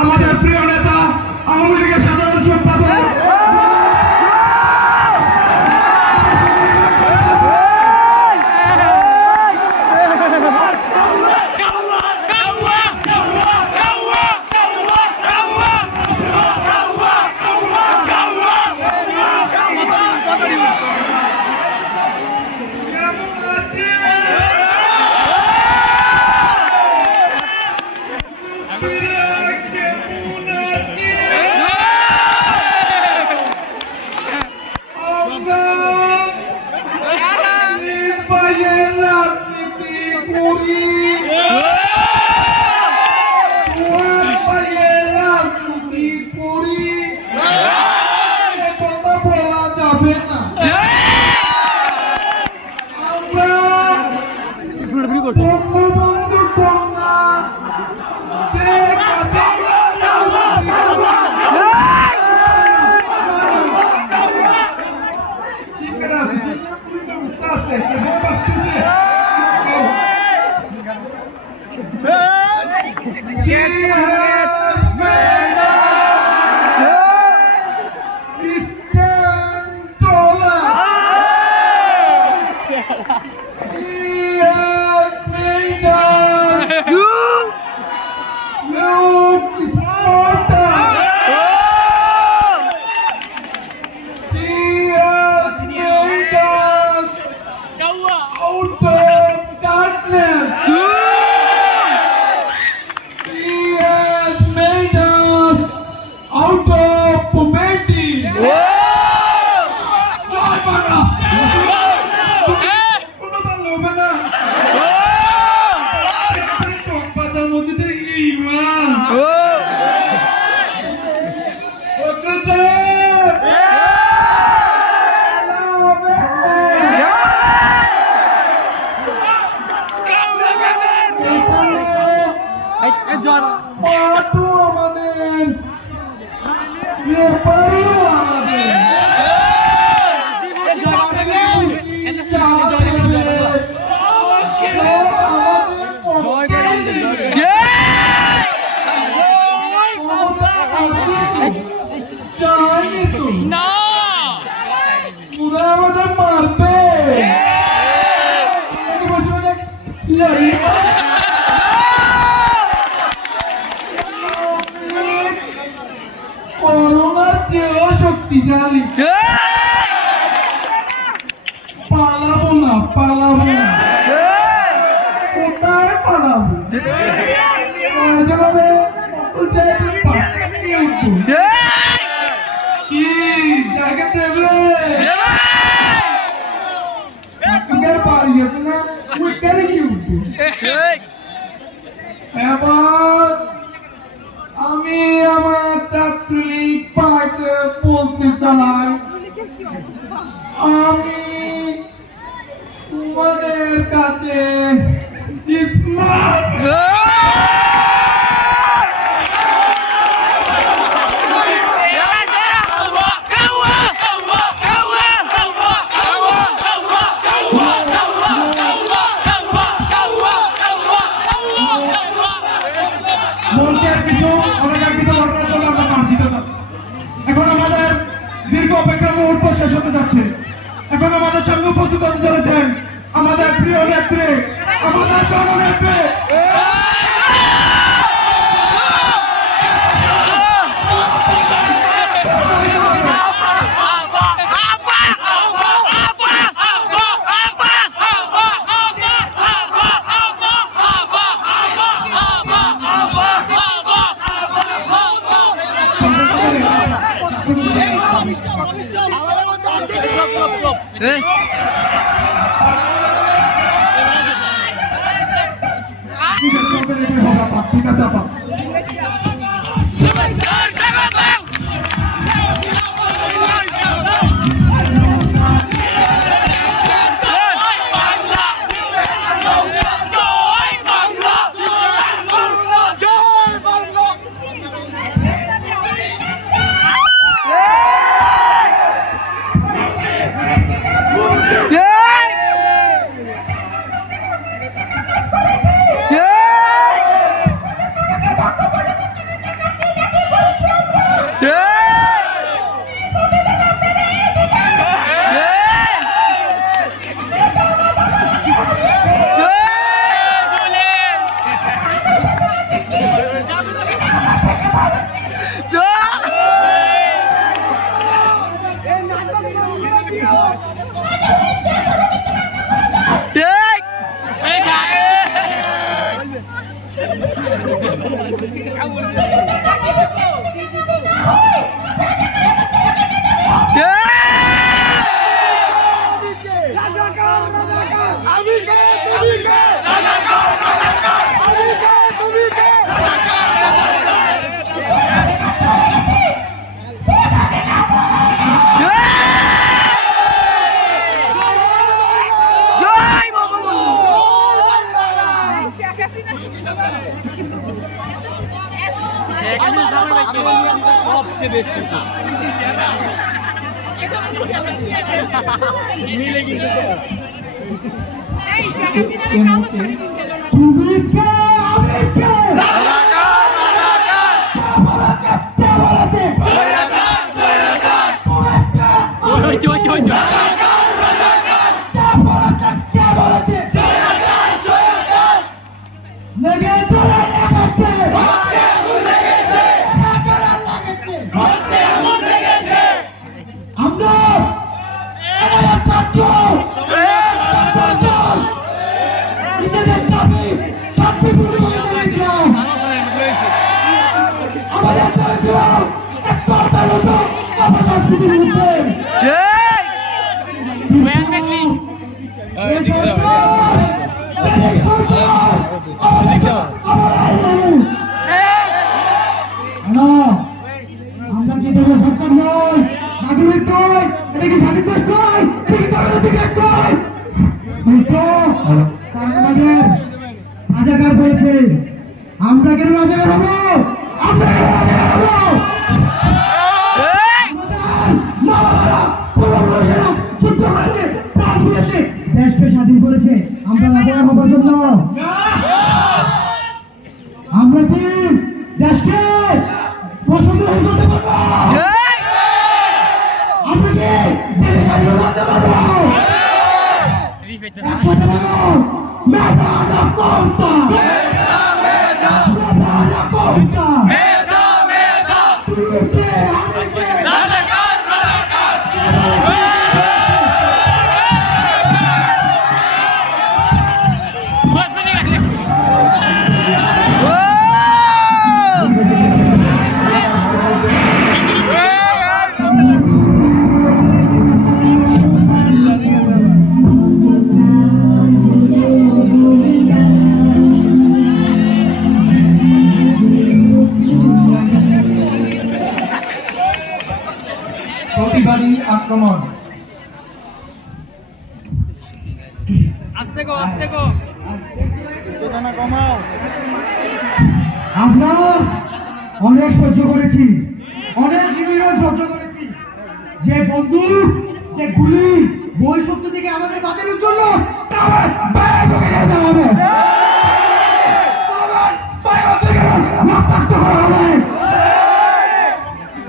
আমাদের প্রিয় নেতা আওয়ামী লীগের সাধারণ সম্পাদক শক্তিশালী পালাবো না কোথায় পালাবো কি জায়গা দেবে পারি গেছে না ওইখানে কি উঠবো এবার আমি আমার ছাত্রলীগ পার্টিতে বলতে চাই আমি তোমাদের কাছে দীর্ঘ অপেক্ষার মুহূর্ত শেষ হতে যাচ্ছে। এখন আমাদের সঙ্গে উপস্থিত হতে চলেছেন আমাদের প্রিয় নেত্রী, আমাদের জননেত্রী ঠিক আছে আপা সবচেয়ে বেস্ট মিলে কিন্তু আমরা কি দেবো সরকার নয়, নাগরিক নয়, এটা কি স্বাধীন দেশ নয়, এটা কি গণতান্ত্রিক দেশ নয়। রাজাকার বলছে, আমরা কেন রাজাকার হবো? আমরা কেন রাজাকার হবো? দেশকে স্বাধীন করেছে, আমরা রাজাকার হবার জন্য? আমরা কি দেশকে পছন্দ করতে পারবো? আমরা কি দেশে স্বাধীনতা পারবো? মেধানা কোনটা? মেধানা কোনটা? মেধা মেধা রাজাকার রাজাকার প্রতিবাদী আক্রমণ। আস্তে গো কমাও। আমরা অনেক সহ্য করেছি, অনেক নিপীড়ন সহ্য করেছি। যে বন্দুক, যে গুলি বই শক্তি থেকে আমাদের বাঁচানোর জন্য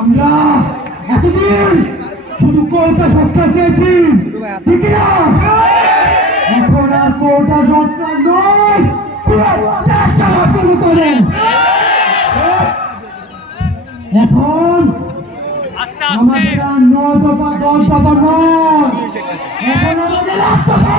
আমরা এতদিন শুধু কোটা সত্তা চেয়েছি, ঠিক না? এখন আর কোটা সত্তা নয়, শুরু করেন। এখন আস্তে আস্তে আমাদের 9 দফা 10 দফা নয়, এখন আমাদের 8 দফা।